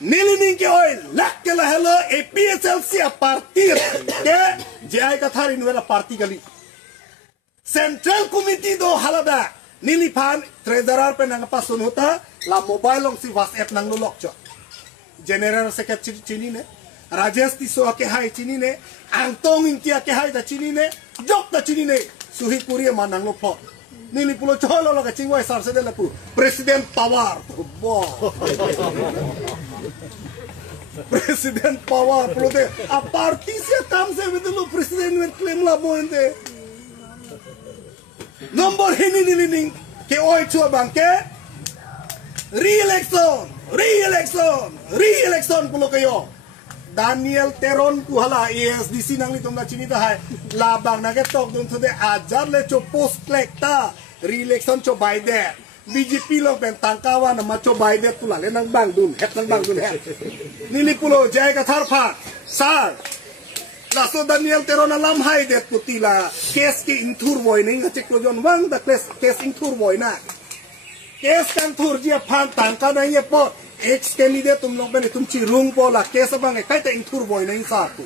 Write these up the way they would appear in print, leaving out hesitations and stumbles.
Nilining ke oi lak ke la hello APSL si a partir ke jai kathar inwela party kali Central Committee do halada nili pan treasurer pe nang pasun hota la mobile long si WhatsApp nang lok cho General Secretary chini ne Rajesh Tiso ke hai chini ne Antong Intia ke hai da chini ne Jok da chini ne Suhit Puri manang lo po Nili pulo cholo lo ka chingwai sar se de la pu President Pawar President Pawar pulo de a party se tam se vedelo president wer claim la boende Nomor hini nilining ke oi chua bangke re-election pulo kayo Daniel Teron kuhala ASDC nang litong na chinita hai labang nagetok dun thode ajar le cho post lekta re-election cho Biden BJP lo ben tangkawa na macho Biden tula le nang bang dun het nili pulo jai ka thar pha sar laso Daniel Teron alam hai det putila case ki inthur boy ning chek lo jon wang da case inthur boy na case kan thur dia phan tangka na ye po ex candidate तुम लोग बने तुम चिरुंग बोला कैसे बंगे काय ते इंथुर बोय नहीं सातु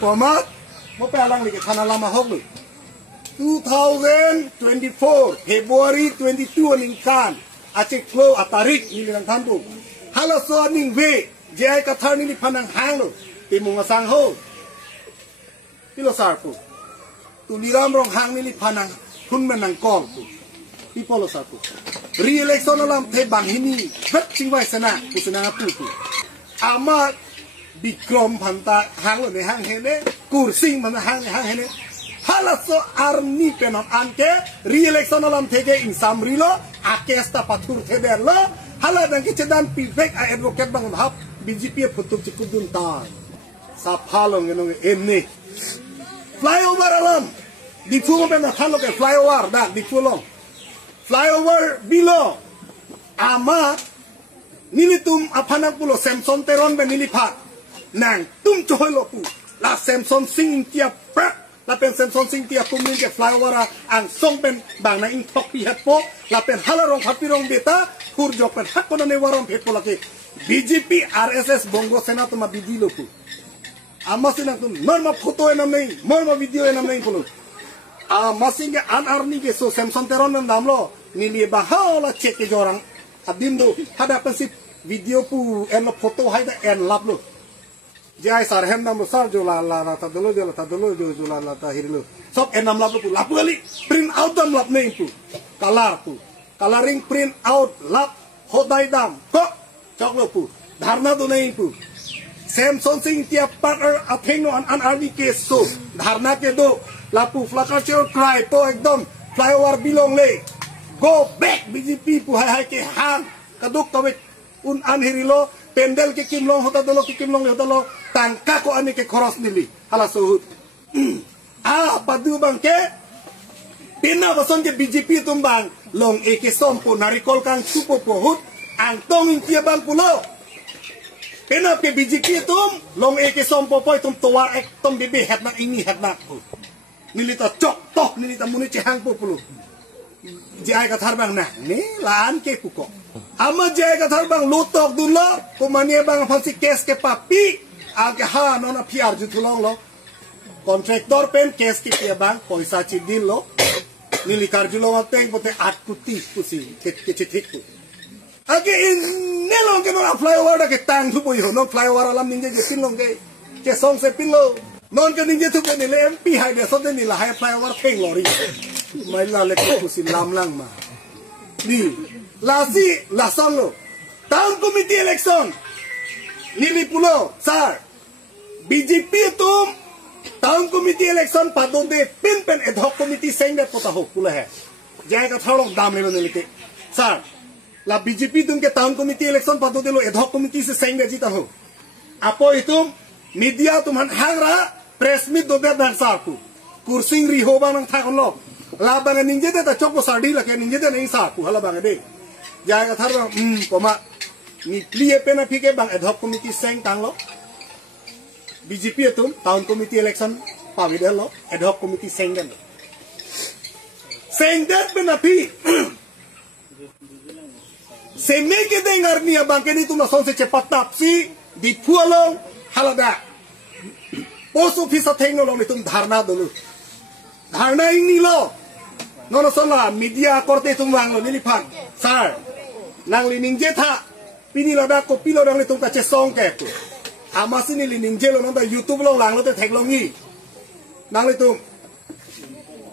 पमात mo pe alang lagi thana lama hok 2024 February 22 ning kan ache klo atarik ni nang thantu hala so ning we jai ka thar ni phanang hang lo ti mung sang ho pilo sar pu tu liram rong hang ni phanang kun menang kong tu people sar pu re-election alam the bang hini vet chingwai sana kusana pu ama Bikrom phanta hang lo ne hang hene kursing man hang hene halaso arni penon anke re-election alam thege insam rilo akesta pathur thebe lo hala dang ke chedan pivek a advocate bang hap BJP phutuk chikudun ta sa phalong enong enne flyover alam difu ben halo ke flyover da difulong flyover below ama nilitum apanak pulo Samson Teron ben niliphat nang tum chohlo pu la Samson Sing tia pra la pen Samson Sing tia tumin ke flyover ang song ben bang na ing thok pi het po la pen halarong khapirong beta khur jok pen hakona ne warom phet pola ke BJP RSS Bongo Sena tuma bidilo pu ama sina tum norma photo enam nei norma video enam nei pulo masing ke anarni ke so Samson Teron nam lo nili bahala cek ke jorang adindu hada pesip video pu en foto hai da en lap lo jai sar hem nam sar jo la ta dolo jo la ta hirlo sob en nam lap pu lap kali print out dam lap nei pu color pu coloring print out lap hodai dam ko chok lo pu dharna do nei pu Samson Sing tia partner atheng no anarni ke so dharna ke do lapu flakar cheo cry to ekdom flyover bilong le go back BJP pu hai ke hang kaduk to un anhirilo pendel ke kimlong hota dolo ke kimlong le hota lo tangka ko ani ke khoros nili hala so padu bang ke pina bason ke BJP tumbang long e ke sompo narikol kang supo po hut ang tong intia bang pulo pina ke BJP tum long e ke sompo po tum tuwar ek tum bibi het na ini het na nilita chok toh nilita muni chehang po pulo jai ka thar bang na ni lan ke puko ama jai ka thar bang lutok dulo kumania bang phansi case ke papi age ha nona PR jutulong lo kontraktor pen case ke pia bang paisa chi din lo nili karjulo ateng pote at kuti kusi ke chithik ku age in nelong ke no flyover da ke tang thu poi ho no flyover alam ninje ke pinlong ke song se pinlo non ke ninje thu ke ni le MP hai de so de ni la hai flyover theng lori mai la le ko si lam lang ma ni la si la solo town committee election nili pulo sir BJP tum town committee election pado de pin pen ad hoc committee seng de pota ho pula hai jai ka thalong dam le ne ke sir la BJP tum ke town committee election pado de lo ad hoc committee se seng de jita ho apo itum media tum han hangra press meet do de dan sar ku kursing ri ho bang thak lo la bang ninje de ta chok sardi la ke ninje de nei sa ku hala bang de jai ka thar poma ni clear pe na phike bang ad hoc committee seng tang lo BJP tum town committee election pawi de lo ad hoc committee seng den pe na phi Seme ke dengar ni abang ke ni tu na son se cepat tapsi di pualong halada. Post office atheng long ni tum dharna dulu. Dharna ini lo. Nono son la media korte tum wang lo nilipan. Sar. Nang li ningje tha. Pini lo da kopi lo dang ni tum kache song ke tu. Amasi ni li ningje lo nang da YouTube lo lang lo te thek lo ngi. Nang li tum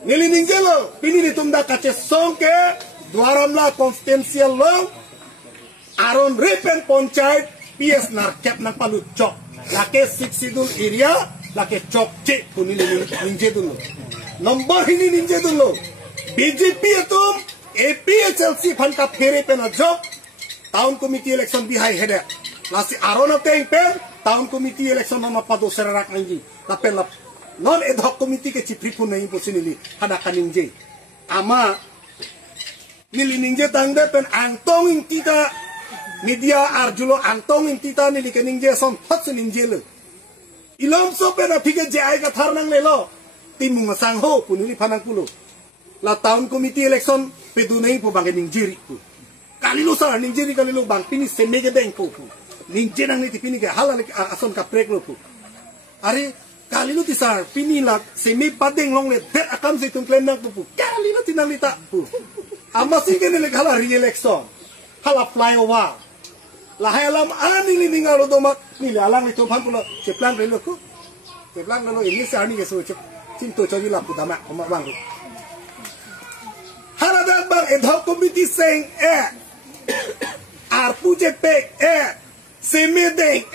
Nili ningjelo, pini ni tumda kache songke, dwaramla konstituensial lo, aron repen ponchait, PS narkep nang palu chok, lake siksidul area, lake chok cek tu nili ningje dulu. Nomor ini ningje dulu, BJP etum, APHLC phanka fere pen ajok, town committee election bihai hede, lasi aron ateng pen, town committee election nama padu serarak nangi, tapi lap non ad hoc committee ke chipri pun nahi posinili hada kaningje ama nili ningje tangde pen antong intita media arjulo antong intita nili kaningje son thats ningje le ilom so pen afike je ai ka tharnang lelo timung sang ho punili phanang pulo la town committee election pedu nahi po bang ningjeri pu kalilu sa ningjeri kalilu bang pini semege deng pu ningje nang ni tipini ke halal ason ka prek lo pu are kali lu tisar pinilak semi padeng long le det akam se tung klen nang pupu kali lu tinang lita pu amasi ke ne khala re-election hala flyover la halam ani li ningal do mak ni le alang ni to phan pulo se plan re lo ku se plan lo ini sa ani ke so che tin to choji la pu dama ma bang hala dan bang ad hoc committee seng ar puje pek semi deng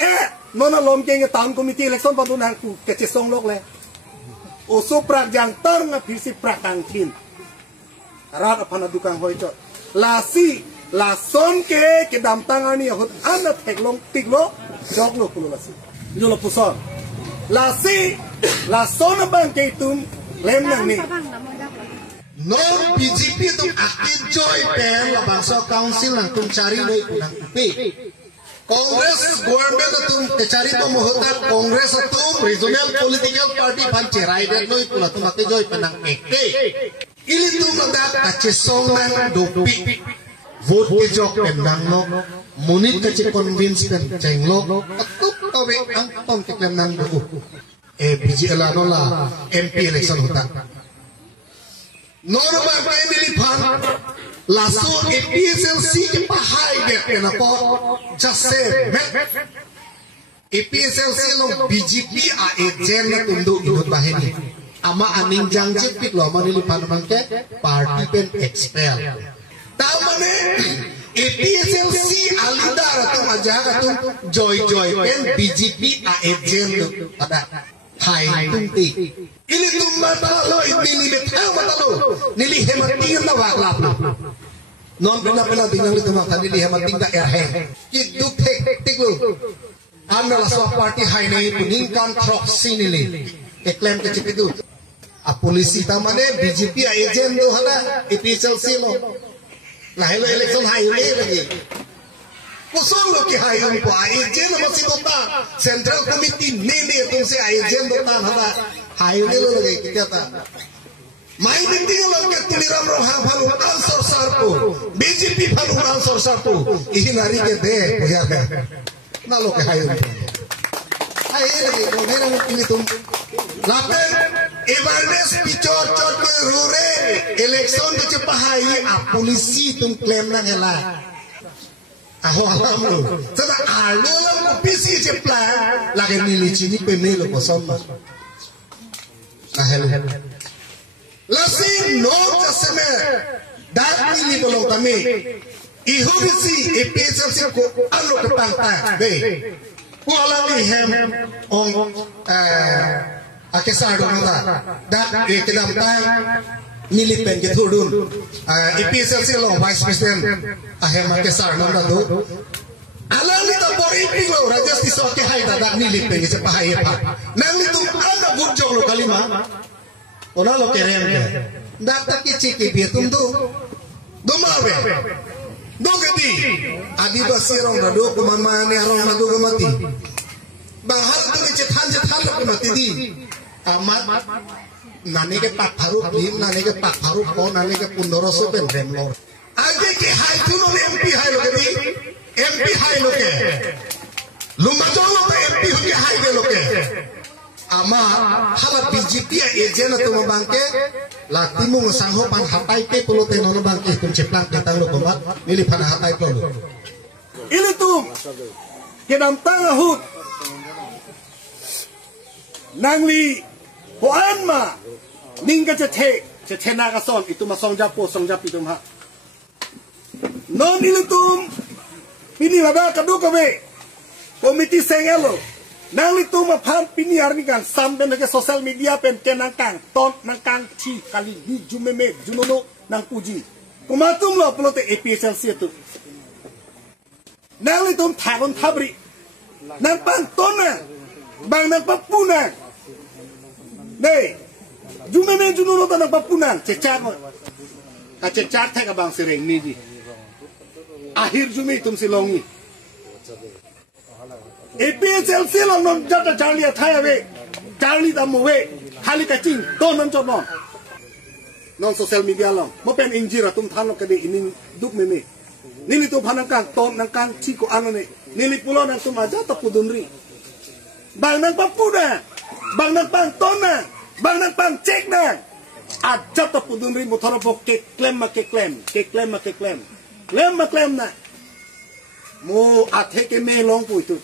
nona lom kenge town committee election padu nang ku kece song lok le oso prak jang tar na phisi prak ang thin rat apana dukang hoi chot lasi la son ke dam tangani hot ana theklong tiklo jok lo pulo lasi jolo puson lasi la son bang ke tum lem nang ni non BJP tum akin joy pen la bangsa council nang tum cari loi kunang pe Congress government atum kecari to mohota Congress atum regional political party pan cerai dan noi pula tum ake joy panang ekte ili tum nada kace song nang dopi vote ke jok pendang no munit kace convince pen cenglo atuk tawe ang pom ke nang bu BJL la MP election hota norma pe niliphan laso APSLC ke pahai get na po just say APSLC lo BJP a agent na tundo inut baheni ama aning jangjit pik lo manili panaman ke party pen expel tamane APSLC alidar atau majak atau joy pen BJP a agent ada hai tunti ini tumba lo ini betau matalo nili hematin na wakla non pernah tinggal itu makan nili hematin da erheng kidu tek lo amna la so party hai nei puningkan proxy nili eklem ke cipitu a polisi tamane BJP agent do hana APSLC lo la hello election hai lagi Kusong lo ki hayun po agent mo si Dota Central Committee nene itong si agent Dota haba hayun lo lagi kita ta mai tinggal lo ke tuliram ro halu ansor sarpo BJP halu ansor sarpo ihi nari ke de ya ka na lo ke hayun ai lagi mo nena ini tum lapen awareness picor chot ke rure election de chepahai a polisi tum claim na hela Aho alam lo, sada alo lang mo pisi je plan, lagi nili chini pemelo ko sama. Lahel, lasin no jaseme, dak nili bolong kami, ihu bisi APSLC ko alo ketangta, be, ko alam hem ong akesado nada, dak kedam tang. Nilipen ke thudun APSLC lo vice president ahema ke sarna do alali ta bori pilo rajasti so ke hai dadak nilipen ke pahai pa nang itu ana burjong lo kalima ona lo kerem ke dak ta ki chiki bi tum do mawe do gedi adibasi rong rado kumamane rong rado gamati bahar tu ni cethan lo mati di amat nane ke pak haruk lim nane ke pak haruk ko nane ke pundoro so pen rem lo age BJP hai tu non MP hai lo ke di MP hai lo ke lumajong lo MP ho ke hai de lo ke ama hala BJP agent tu mabangke lakti mo sangho pan hatai pe polo te nono bangke tum ceplang tentang lo komat nili pan hatai polo ini tu kedam tangahut nangli hoan ma ningga ce naga son itu ma song jap itu ma non ilutum pini laba kadu kabe komiti sengelo nangli tu ma phan pini arni kan samben ke social media pen kenang kang ton nang kang chi kali di jumeme junono nang puji kumatum lo pelote APSL itu nangli tum thagon thabri nang pan tona bang nang papuna nei jumeme junono nang papuna cecak ka cecak thai ka bang sereng ni di akhir jumi tum silongi APSL silong non jata charlie thai ave charlie tamuwe khali ka ching ton non chon non social media long mo pen injira tum than ka de inin duk meme nili tu phanang ton nang kang chi ko anone nili pulo nang tum aja ta pudunri bang nang papuna bang nang pang tona bang nang pang cek na aja ta pudunri mo thoro pok ke klem na mo athe ke me long pu tu